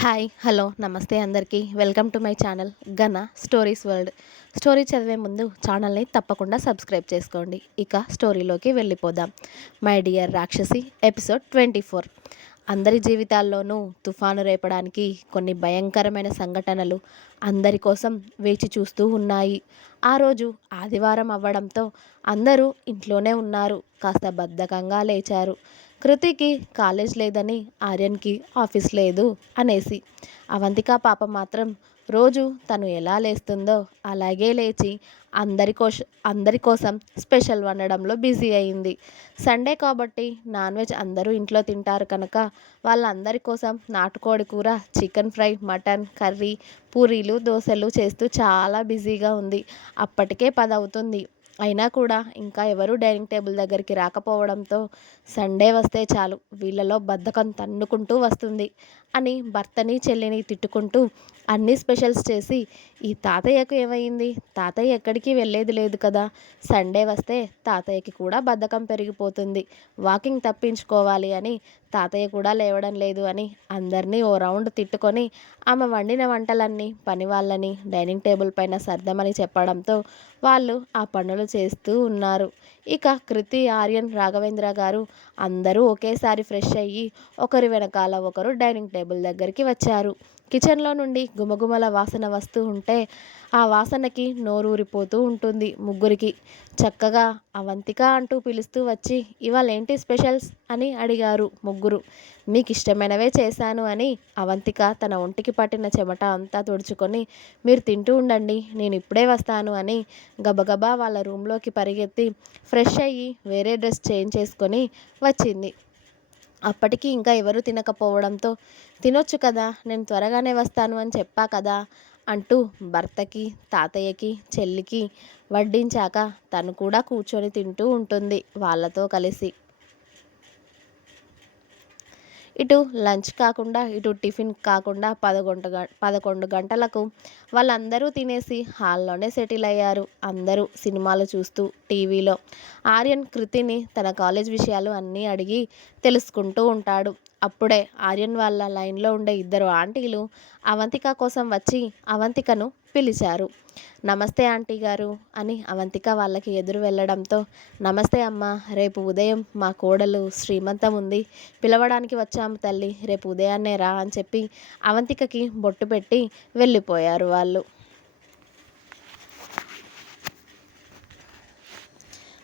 Hi hello నమస్తే అందరికీ. Welcome to my channel Gana stories world. Story చదివే ముందు ఛానల్ని తప్పకుండా సబ్స్క్రైబ్ చేసుకోండి. ఇక స్టోరీలోకి వెళ్ళిపోదాం. My dear Rakshasi episode twenty four. అందరి జీవితాల్లోనూ తుఫాను రేపడానికి కొన్ని భయంకరమైన సంఘటనలు అందరి కోసం వేచి చూస్తూ ఉన్నాయి. ఆ రోజు ఆదివారం అవ్వడంతో అందరూ ఇంట్లోనే ఉన్నారు. కాస్త బద్ధకంగా లేచారు. కృతికి కాలేజ్ లేదని ఆర్యన్కి ఆఫీస్ లేదు అనేసి. అవంతిక పాప మాత్రం రోజు తను ఎలా లేస్తుందో అలాగే లేచి అందరి కోస అందరి కోసం స్పెషల్ వండడంలో బిజీ అయింది. సండే కాబట్టి నాన్ వెజ్ అందరూ ఇంట్లో తింటారు కనుక వాళ్ళందరి కోసం నాటుకోడి కూర చికెన్ ఫ్రై మటన్ కర్రీ పూరీలు దోశలు చేస్తూ చాలా బిజీగా ఉంది. అప్పటికే పది అవుతుంది అయినా కూడా ఇంకా ఎవరు డైనింగ్ టేబుల్ దగ్గరికి రాకపోవడంతో సండే వస్తే చాలు వీళ్ళలో బద్ధకం తన్నుకుంటూ వస్తుంది అని భర్తని చెల్లిని తిట్టుకుంటూ అన్ని స్పెషల్స్ చేసి ఈ తాతయ్యకు ఏమైంది? తాతయ్య ఎక్కడికి వెళ్ళేది లేదు కదా? సండే వస్తే తాతయ్యకి కూడా బద్ధకం పెరిగిపోతుంది. వాకింగ్ తప్పించుకోవాలి అని తాతయ్య కూడా లేవడం లేదు అని అందరినీ ఓ రౌండ్ తిట్టుకొని ఆమె వండిన వంటలన్నీ పని వాళ్ళని డైనింగ్ టేబుల్ పైన సర్దమని చెప్పడంతో వాళ్ళు ఆ పనులు చేస్తూ ఉన్నారు. ఇక కృతి ఆర్యన్ రాఘవేంద్ర గారు అందరూ ఒకేసారి ఫ్రెష్ అయ్యి ఒకరి వెనకాల ఒకరు డైనింగ్ టేబుల్ దగ్గరికి వచ్చారు. కిచెన్లో నుండి గుమగుమల వాసన వస్తూ ఉంటే ఆ వాసనకి నోరూరిపోతూ ఉంటుంది ముగ్గురికి. చక్కగా అవంతిక అంటూ పిలుస్తూ వచ్చి ఇవాళ ఏంటి స్పెషల్స్? అని అడిగారు ముగ్గురు. మీకు ఇష్టమైనవే చేశాను అని అవంతిక తన ఒంటికి పట్టిన చెమట అంతా తుడుచుకొని మీరు తింటూ ఉండండి నేను ఇప్పుడే వస్తాను అని గబగబా వాళ్ళ రూమ్లోకి పరిగెత్తి ఫ్రెష్ అయ్యి వేరే డ్రెస్ చేంజ్ చేసుకొని వచ్చింది. అప్పటికి ఇంకా ఎవరు తినకపోవడంతో తినొచ్చు కదా నేను త్వరగానే వస్తాను అని చెప్పా కదా అంటూ భర్తకి తాతయ్యకి చెల్లికి వడ్డించాక తను కూడా కూర్చొని తింటూ ఉంటుంది వాళ్ళతో కలిసి. ఇటు లంచ్ కాకుండా ఇటు టిఫిన్ కాకుండా పదకొండు గ పదకొండు గంటలకు వాళ్ళందరూ తినేసి హాల్లోనే సెటిల్ అయ్యారు. అందరూ సినిమాలు చూస్తూ టీవీలో ఆర్యన్ కృతిని తన కాలేజ్ విషయాలు అన్నీ అడిగి తెలుసుకుంటూ ఉంటాడు. అప్పుడే ఆర్యన్ వాళ్ళ లైన్లో ఉండే ఇద్దరు ఆంటీలు అవంతిక కోసం వచ్చి అవంతికను పిలిచారు. నమస్తే ఆంటీ గారు అని అవంతిక వాళ్ళకి ఎదురు వెళ్ళడంతో నమస్తే అమ్మ రేపు ఉదయం మా కోడలు శ్రీమంతం ఉంది పిలవడానికి వచ్చాము తల్లి రేపు ఉదయాన్నే రా అని చెప్పి అవంతికకి బొట్టు పెట్టి వెళ్ళిపోయారు వాళ్ళు.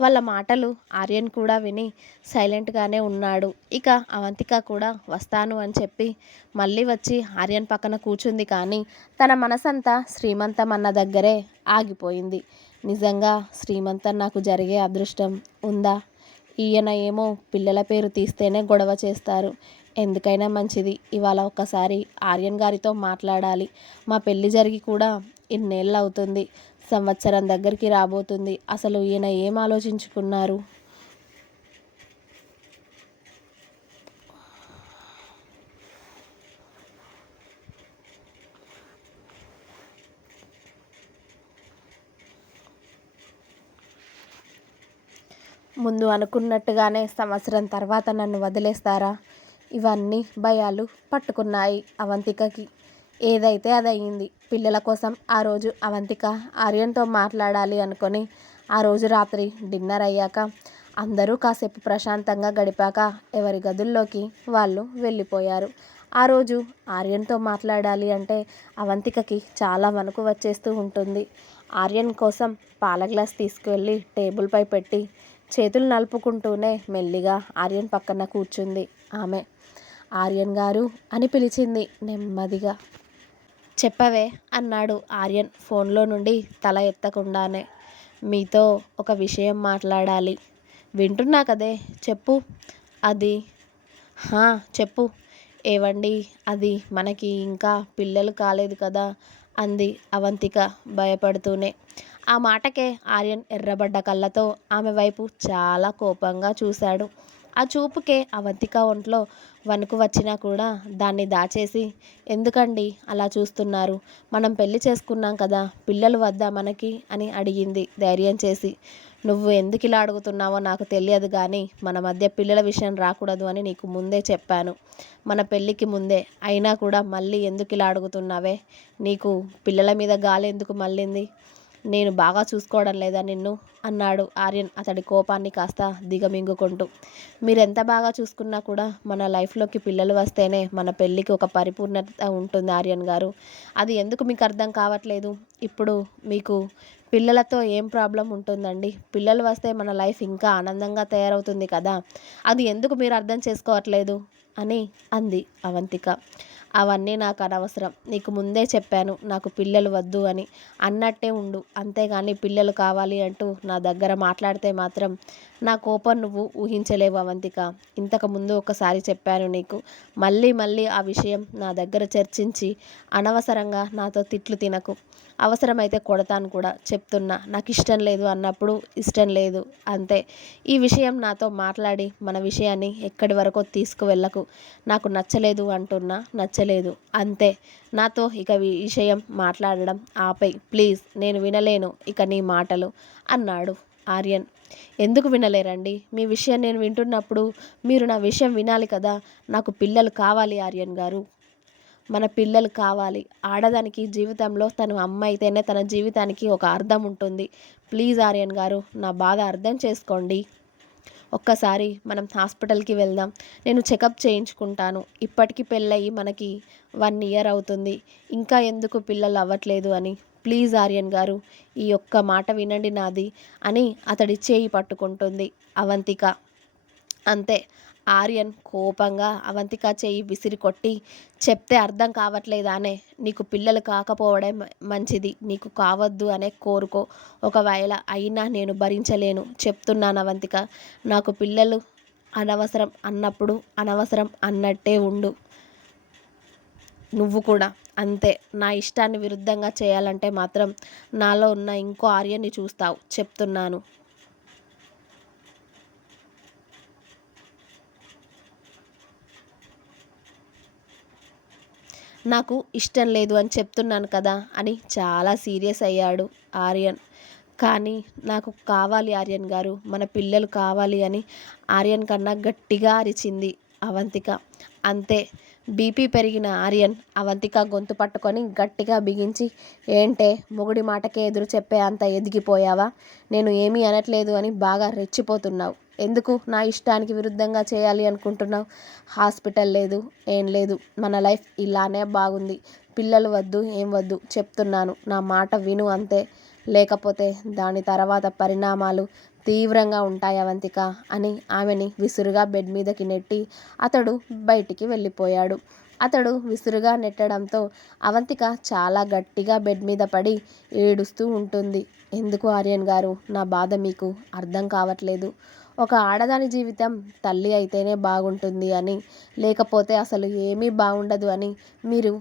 వాళ్ళ మాటలు ఆర్యన్ కూడా విని సైలెంట్గానే ఉన్నాడు. ఇక అవంతిక కూడా వస్తాను అని చెప్పి మళ్ళీ వచ్చి ఆర్యన్ పక్కన కూర్చుంది కానీ తన మనసంతా శ్రీమంతం అన్న దగ్గరే ఆగిపోయింది. నిజంగా శ్రీమంతం నాకు జరిగే అదృష్టం ఉందా? ఈయన ఏమో పిల్లల పేరు తీస్తేనే గొడవ చేస్తారు. ఎందుకైనా మంచిది. ఇవాళ ఒక్కసారి ఆర్యన్ గారితో మాట్లాడాలి. మా పెళ్ళి జరిగి కూడా ఇన్నేళ్ళు అవుతుంది సంవత్సరం దగ్గరికి రాబోతుంది. అసలు ఈయన ఏం ఆలోచించుకున్నారు? ముందు అనుకున్నట్టుగానే సంవత్సరం తర్వాత నన్ను వదిలేస్తారా? ఇవన్నీ భయాలు పట్టుకున్నాయి అవంతికకి. ఏదైతే అది అయ్యింది పిల్లల కోసం ఆ రోజు అవంతిక ఆర్యన్తో మాట్లాడాలి అనుకొని ఆ రోజు రాత్రి డిన్నర్ అయ్యాక అందరూ కాసేపు ప్రశాంతంగా గడిపాక ఎవరి గదుల్లోకి వాళ్ళు వెళ్ళిపోయారు. ఆ రోజు ఆర్యన్తో మాట్లాడాలి అంటే అవంతికకి చాలా వణుకు వచ్చేస్తూ ఉంటుంది. ఆర్యన్ కోసం పాల గ్లాస్ తీసుకువెళ్ళి టేబుల్పై పెట్టి చేతులు నలుపుకుంటూనే మెల్లిగా ఆర్యన్ పక్కన కూర్చుంది ఆమె. ఆర్యన్ గారు అని పిలిచింది నెమ్మదిగా. చెప్పవే అన్నాడు ఆర్యన్ ఫోన్లో నుండి తల ఎత్తకుండానే. మీతో ఒక విషయం మాట్లాడాలి. వింటున్నా కదే? చెప్పు. అది హా చెప్పు. ఏవండి? అది మనకి ఇంకా పిల్లలు కాలేదు కదా? అంది అవంతిక భయపడుతూనే. ఆ మాటకే ఆర్యన్ ఎర్రబడ్డ కళ్ళతో ఆమె వైపు చాలా కోపంగా చూశాడు. ఆ చూపుకే అవంతిక ఒంట్లో వణుకు వచ్చినా కూడా దాన్ని దాచేసి ఎందుకండి అలా చూస్తున్నారు? మనం పెళ్ళి చేసుకున్నాం కదా పిల్లలు వద్దా మనకి? అని అడిగింది ధైర్యం చేసి. నువ్వు ఎందుకు ఇలా అడుగుతున్నావో నాకు తెలియదు కానీ మన మధ్య పిల్లల విషయం రాకూడదు అని నీకు ముందే చెప్పాను. మన పెళ్ళికి ముందే. అయినా కూడా మళ్ళీ ఎందుకు ఇలా అడుగుతున్నావే? నీకు పిల్లల మీద గాలి ఎందుకు మళ్ళింది? నేను బాగా చూసుకోవడం లేదా నిన్ను? అన్నాడు ఆర్యన్ అతడి కోపాన్ని కాస్త దిగమింగుకుంటూ. మీరెంత బాగా చూసుకున్నా కూడా మన లైఫ్లోకి పిల్లలు వస్తేనే మన పెళ్ళికి ఒక పరిపూర్ణత ఉంటుంది ఆర్యన్ గారు. అది ఎందుకు మీకు అర్థం కావట్లేదు? ఇప్పుడు మీకు పిల్లలతో ఏం ప్రాబ్లం ఉంటుందండి? పిల్లలు వస్తే మన లైఫ్ ఇంకా ఆనందంగా తయారవుతుంది కదా. అది ఎందుకు మీరు అర్థం చేసుకోవట్లేదు? అని అంది అవంతిక. అవన్నీ నాకు అనవసరం. నీకు ముందే చెప్పాను నాకు పిల్లలు వద్దు అని. అన్నట్టే ఉండు. అంతేగాని పిల్లలు కావాలి అంటూ నా దగ్గర మాట్లాడితే మాత్రం నా కోపం నువ్వు ఊహించలేవు అవంతిక. ఇంతకు ముందు ఒకసారి చెప్పాను నీకు. మళ్ళీ మళ్ళీ ఆ విషయం నా దగ్గర చర్చించి అనవసరంగా నాతో తిట్లు తినకు. అవసరమైతే కొడతాను కూడా చెప్తున్నా. నాకు ఇష్టం లేదు అన్నప్పుడు ఇష్టం లేదు. అంతే. ఈ విషయం నాతో మాట్లాడి మన విషయాన్ని ఎక్కడి వరకు తీసుకువెళ్ళకు. నాకు నచ్చలేదు అంటున్నా. నచ్చలేదు. అంతే. నాతో ఇక విషయం మాట్లాడడం ఆపై ప్లీజ్ నేను వినలేను ఇక నీ మాటలు అన్నాడు. ఆర్యన్. ఎందుకు వినలేరండి? మీ విషయం నేను వింటున్నప్పుడు మీరు నా విషయం వినాలి కదా? నాకు పిల్లలు కావాలి ఆర్యన్ గారు. మన పిల్లలు కావాలి. ఆడదానికి జీవితంలో తను అమ్మ అయితేనే తన జీవితానికి ఒక అర్థం ఉంటుంది. ప్లీజ్ ఆర్యన్ గారు నా బాధ అర్థం చేసుకోండి. ఒక్కసారి మనం హాస్పిటల్కి వెళ్దాం. నేను చెకప్ చేయించుకుంటాను. ఇప్పటికి పెళ్ళయి మనకి వన్ ఇయర్ అవుతుంది. ఇంకా ఎందుకు పిల్లలు అవ్వట్లేదు అని. ప్లీజ్ ఆర్యన్ గారు ఈ ఒక్క మాట వినండి నాది అని అతడి చేయి పట్టుకుంటుంది అవంతిక. అంతే. ఆర్యన్ కోపంగా అవంతిక చేయి విసిరి కొట్టి చెప్తే అర్థం కావట్లేదానే. నీకు పిల్లలు కాకపోవడం మంచిది నీకు కావద్దు అనే కోరుకో. ఒకవేళ అయినా నేను భరించలేను చెప్తున్నాను అవంతిక. నాకు పిల్లలు అనవసరం అన్నప్పుడు అనవసరం అన్నట్టే ఉండు. నువ్వు కూడా. అంతే. నా ఇష్టాన్ని విరుద్ధంగా చేయాలంటే మాత్రం నాలో ఉన్న ఇంకో ఆర్యన్ని చూస్తావు. చెప్తున్నాను. నాకు ఇష్టం లేదు అని చెప్తున్నాను కదా అని చాలా సీరియస్ అయ్యాడు ఆర్యన్. కానీ నాకు కావాలి ఆర్యన్ గారు. మన పిల్లలు కావాలి అని ఆర్యన్ కన్నా గట్టిగా అరిచింది అవంతిక. అంతే. బీపీ పెరిగిన ఆర్యన్ అవంతిక గొంతు పట్టుకొని గట్టిగా బిగించి ఏంటే మొగుడి మాటకే ఎదురు చెప్పే అంత ఎదిగిపోయావా? నేను ఏమీ అనట్లేదు అని బాగా రెచ్చిపోతున్నావు. ఎందుకు నా ఇష్టానికి విరుద్ధంగా చేయాలి అనుకుంటున్నావు? హాస్పిటల్ లేదు ఏం లేదు. మన లైఫ్ ఇలానే బాగుంది. పిల్లలు వద్దు ఏం వద్దు చెప్తున్నాను. నా మాట విను అంతే. లేకపోతే దాని తర్వాత పరిణామాలు తీవ్రంగా ఉంటాయి అవంతిక అని ఆమెని విసురుగా బెడ్ మీదకి నెట్టి అతడు బయటికి వెళ్ళిపోయాడు. అతడు విసురుగా నెట్టడంతో అవంతిక చాలా గట్టిగా బెడ్ మీద పడి ఏడుస్తూ ఉంటుంది. ఎందుకు ఆర్యన్ గారు? నా బాధ మీకు అర్థం కావట్లేదు. ఒక ఆడదాని జీవితం తల్లి అయితేనే బాగుంటుంది అని లేకపోతే అసలు ఏమీ బాగుండదు అని మీరు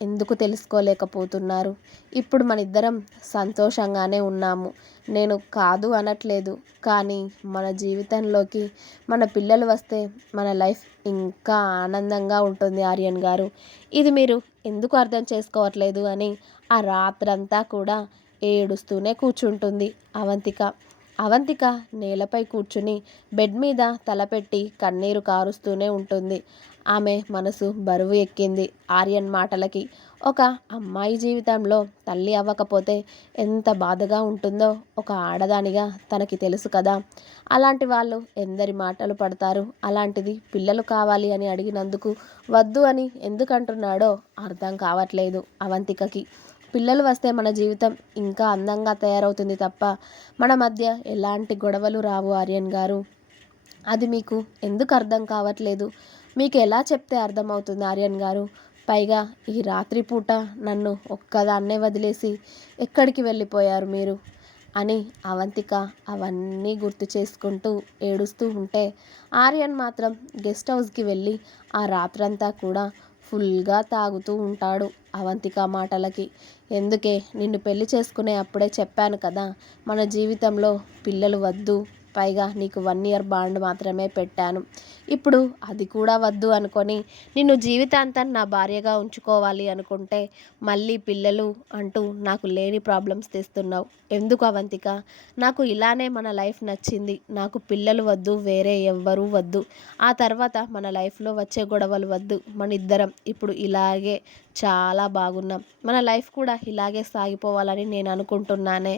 ఎందుకు తెలుసుకోలేకపోతున్నారు? ఇప్పుడు మన ఇద్దరం సంతోషంగానే ఉన్నాము. నేను కాదు అనట్లేదు. కానీ మన జీవితంలోకి మన పిల్లలు వస్తే మన లైఫ్ ఇంకా ఆనందంగా ఉంటుంది ఆర్యన్ గారు. ఇది మీరు ఎందుకు అర్థం చేసుకోవట్లేదు అని ఆ రాత్రంతా కూడా ఏడుస్తూనే కూర్చుంటుంది అవంతిక. అవంతిక నేలపై కూర్చుని బెడ్ మీద తలపెట్టి కన్నీరు కారుస్తూనే ఉంటుంది. ఆమె మనసు బరువు ఎక్కింది. ఆర్యన్ మాటలకి ఒక అమ్మాయి జీవితంలో తల్లి అవ్వకపోతే ఎంత బాధగా ఉంటుందో ఒక ఆడదానిగా తనకి తెలుసు కదా. అలాంటి వాళ్ళు ఎందరి మాటలు పడతారు? అలాంటిది పిల్లలు కావాలి అని అడిగినందుకు వద్దు అని ఎందుకంటున్నాడో అర్థం కావట్లేదు అవంతికకి. పిల్లలు వస్తే మన జీవితం ఇంకా అందంగా తయారవుతుంది తప్ప మన మధ్య ఎలాంటి గొడవలు రావు ఆర్యన్ గారు. అది మీకు ఎందుకు అర్థం కావట్లేదు? మీకు ఎలా చెప్తే అర్థమవుతుంది ఆర్యన్ గారు? పైగా ఈ రాత్రిపూట నన్ను ఒక్కదాన్నే వదిలేసి ఎక్కడికి వెళ్ళిపోయారు మీరు? అని అవంతిక అవన్నీ గుర్తు చేసుకుంటూ ఏడుస్తూ ఉంటే ఆర్యన్ మాత్రం గెస్ట్ హౌస్కి వెళ్ళి ఆ రాత్రంతా కూడా ఫుల్గా తాగుతూ ఉంటాడు అవంతిక మాటలకి. ఎందుకే? నిన్ను పెళ్ళి చేసుకునే అప్పుడే చెప్పాను కదా మన జీవితంలో పిల్లలు వద్దు. పైగా నీకు వన్ ఇయర్ బాండ్ మాత్రమే పెట్టాను. ఇప్పుడు అది కూడా వద్దు అనుకొని నిన్ను జీవితాంతం నా భార్యగా ఉంచుకోవాలి అనుకుంటే మళ్ళీ పిల్లలు అంటూ నాకు లేని ప్రాబ్లమ్స్ తెస్తున్నావు. ఎందుకు అవంతిక? నాకు ఇలానే మన లైఫ్ నచ్చింది. నాకు పిల్లలు వద్దు వేరే ఎవ్వరూ వద్దు. ఆ తర్వాత మన లైఫ్లో వచ్చే గొడవలు వద్దు మన ఇద్దరం. ఇప్పుడు ఇలాగే చాలా బాగున్నాం. మన లైఫ్ కూడా ఇలాగే సాగిపోవాలని నేను అనుకుంటున్నానే.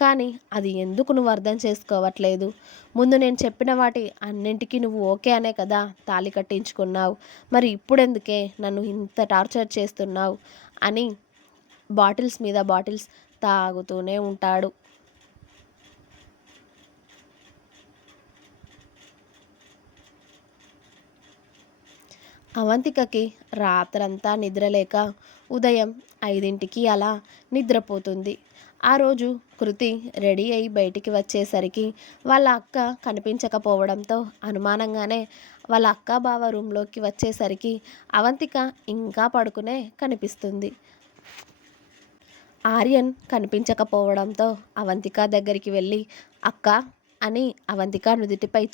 కానీ అది ఎందుకు నువ్వు అర్థం చేసుకోవట్లేదు? ముందు నేను చెప్పిన వాటి అన్నింటికీ నువ్వు ఓకే అనే కదా తాళి కట్టించుకున్నావు. మరి ఇప్పుడెందుకే నన్ను ఇంత టార్చర్ చేస్తున్నావు? అని బాటిల్స్ మీద బాటిల్స్ తాగుతూనే ఉంటాడు. అవంతికకి రాత్రంతా నిద్రలేక ఉదయం ఐదింటికి అలా నిద్రపోతుంది. ఆ రోజు కృతి రెడీ అయి బయటికి వచ్చేసరికి వాళ్ళ అక్క కనిపించకపోవడంతో అనుమానంగానే వాళ్ళ అక్క బావ రూమ్లోకి వచ్చేసరికి అవంతిక ఇంకా పడుకునే కనిపిస్తుంది. ఆర్యన్ కనిపించకపోవడంతో అవంతిక దగ్గరికి వెళ్ళి అక్క అని అవంతిక నుదుటిపై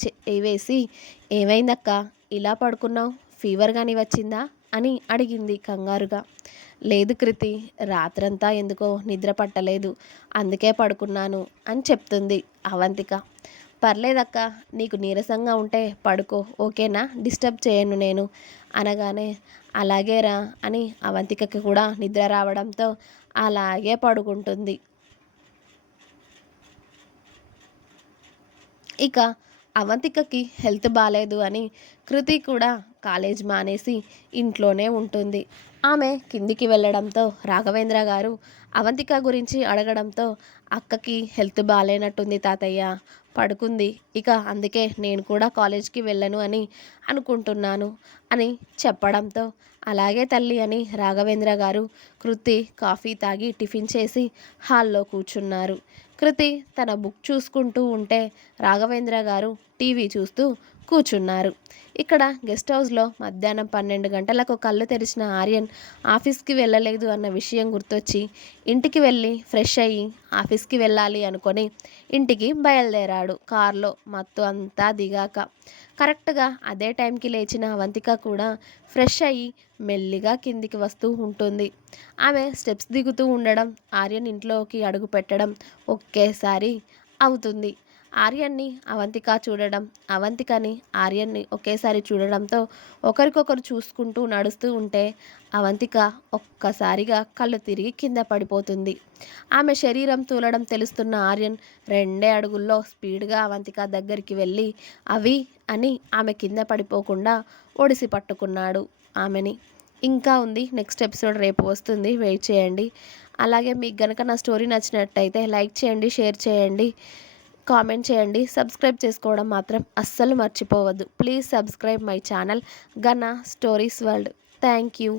వేసి ఏమైందక్క? ఇలా పడుకున్నావు? ఫీవర్ కానీ వచ్చిందా అని అడిగింది కంగారుగా. లేదు కృతి రాత్రంతా ఎందుకో నిద్ర పట్టలేదు అందుకే పడుకున్నాను అని చెప్తుంది అవంతిక. పర్లేదక్క నీకు నీరసంగా ఉంటే పడుకో ఓకేనా? డిస్టర్బ్ చేయను నేను. అనగానే అలాగేరా అని అవంతికకి కూడా నిద్ర రావడంతో అలాగే పడుకుంటుంది. ఇక అవంతికకి హెల్త్ బాగాలేదు అని కృతి కూడా కాలేజ్ మానేసి ఇంట్లోనే ఉంటుంది. ఆమె కిందికి వెళ్ళడంతో రాఘవేంద్ర గారు అవంతిక గురించి అడగడంతో అక్కకి హెల్త్ బాగాలేనట్టుంది తాతయ్య పడుకుంది. ఇక అందుకే నేను కూడా కాలేజ్కి వెళ్ళను అని అనుకుంటున్నాను అని చెప్పడంతో అలాగే తల్లి అని రాఘవేంద్ర గారు కృతి కాఫీ తాగి టిఫిన్ చేసి హాల్లో కూర్చున్నారు. కృతి తన బుక్ చూసుకుంటూ ఉంటే రాఘవేంద్ర గారు టీవీ చూస్తూ కూర్చున్నారు. ఇక్కడ గెస్ట్ హౌస్లో మధ్యాహ్నం పన్నెండు గంటలకు కళ్ళు తెరిచిన ఆర్యన్ ఆఫీస్కి వెళ్ళలేదు అన్న విషయం గుర్తొచ్చి ఇంటికి వెళ్ళి ఫ్రెష్ అయ్యి ఆఫీస్కి వెళ్ళాలి అనుకొని ఇంటికి బయలుదేరాడు. కారులో మత్తు అంతా దిగాక. కరెక్ట్గా అదే టైంకి లేచిన అవంతిక కూడా ఫ్రెష్ అయ్యి మెల్లిగా కిందికి వస్తూ ఉంటుంది. ఆమె స్టెప్స్ దిగుతూ ఉండడం ఆర్యన్ ఇంట్లోకి అడుగు పెట్టడం ఒకేసారి అవుతుంది. ఆర్యన్ని అవంతిక చూడడం అవంతికని ఆర్యన్ని ఒకేసారి చూడడంతో ఒకరికొకరు చూసుకుంటూ నడుస్తూ ఉంటే అవంతిక ఒక్కసారిగా కళ్ళు తిరిగి కింద పడిపోతుంది. ఆమె శరీరం తూలడం తెలుస్తున్న ఆర్యన్ రెండే అడుగుల్లో స్పీడ్గా అవంతిక దగ్గరికి వెళ్ళి అవి అని ఆమె కింద పడిపోకుండా ఒడిసి పట్టుకున్నాడు ఆమెని. ఇంకా ఉంది నెక్స్ట్ ఎపిసోడ్ రేపు వస్తుంది వెయిట్ చేయండి. అలాగే మీకు గనక నా స్టోరీ నచ్చినట్టయితే లైక్ చేయండి షేర్ చేయండి. కామెంట్ చేయండి. సబ్స్క్రైబ్ చేసుకోవడం మాత్రం అస్సలు మర్చిపోవద్దు. Please subscribe my channel. Gana stories world. Thank you.